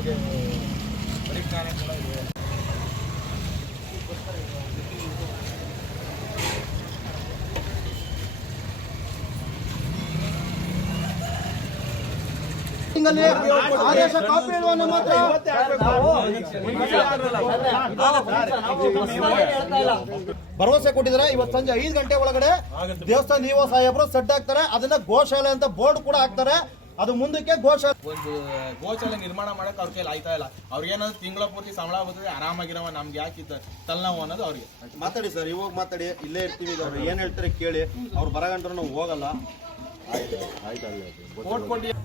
ಅವ್ರಿಗೆ ಪರಿಜ್ಞಾನ ಕೂಡ ಇದೆ. ಆದೇಶ ಕಾಪಿ ಇಡುವ ಮಾತ್ರ ಭರವಸೆ ಕೊಟ್ಟಿದ್ದಾರೆ. ಇವತ್ತು ಸಂಜೆ 5 ಗಂಟೆ ಒಳಗಡೆ ದೇವಸ್ಥಾನ ಇಒ ಸಾಹೇಬರು ಸೆಡ್ ಹಾಕ್ತಾರೆ. ಅದನ್ನ ಗೋಶಾಲೆ ಅಂತ ಬೋರ್ಡ್ ಕೂಡ ಹಾಕ್ತಾರೆ. ಅದು ಮುಂದಕ್ಕೆ ಒಂದು ಗೋಶಾಲೆ ನಿರ್ಮಾಣ ಮಾಡಕ್ ಅವ್ರ ಕೈಲಿ ಆಯ್ತಾ ಇಲ್ಲ. ಅವ್ರಿಗೇನಾದ್ರು ತಿಂಗಳ ಪೂರ್ತಿ ಸಂಬಳ ಬರ್ತದೆ, ಆರಾಮಾಗಿರವ. ನಮ್ಗೆ ಯಾಕೆ ತಲೆನೋವು ಅನ್ನೋದು ಅವ್ರಿಗೆ. ಮಾತಾಡಿ ಸರ್, ಇವಾಗ ಮಾತಾಡಿ, ಇಲ್ಲೇ ಇರ್ತೀವಿ. ಅವ್ರು ಏನ್ ಹೇಳ್ತಾರೆ ಕೇಳಿ. ಅವ್ರು ಬರಗಂಟ್ರು ನಾವು ಹೋಗಲ್ಲ. ಓಟ್ ಕೊಟ್ಟು